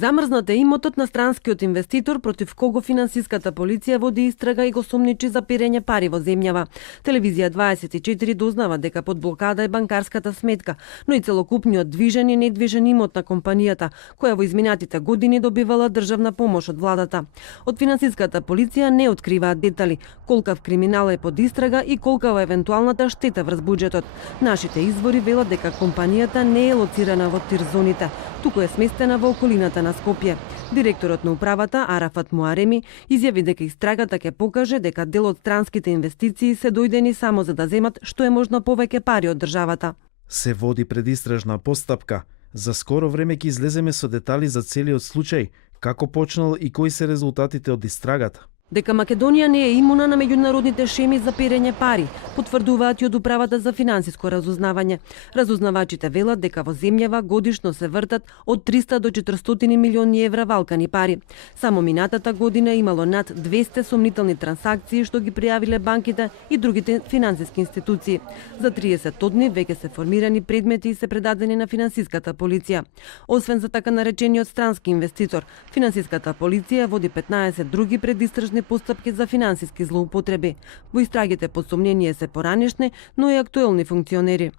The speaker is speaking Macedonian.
Замрзнат е имотот на странскиот инвеститор против кого финансиската полиција води истрага и го сомничи за перење пари во земјава. Телевизија 24 дознава дека под блокада е банкарската сметка, но и целокупниот движен и недвижен имот на компанијата, која во изминатите години добивала државна помош од владата. Од финансиската полиција не откриваат детали, колкав криминал е под истрага и колкава евентуалната штета врз буџетот. Нашите извори велат дека компанијата не е лоцирана во Тирзоните, туку е сместена во околината на Скопје. Директорот на управата Арафат Муареми изјави дека истрагата ќе покаже дека дел од странските инвестиции се дојдени само за да земат што е можно повеќе пари од државата. Се води предистражна постапка. За скоро време ќе излеземе со детали за целиот случај, како почнал и кои се резултатите од истрагата. Дека Македонија не е имуна на меѓународните шеми за перење пари, потврдуваат и од Управата за финансиско разузнавање. Разузнавачите велат дека во земјава годишно се вртат од 300 до 400 милиони евра валкани пари. Само минатата година имало над 200 сомнителни трансакции што ги пријавиле банките и другите финансиски институции. За 30 дни веќе се формирани предмети и се предадени на финансиската полиција. Освен за така наречениот странски инвеститор, финансиската полиција води 15 други предистражни постапки за финансиски злоупотреби. Во истрагите под сомнение се поранешни, но и актуелни функционери.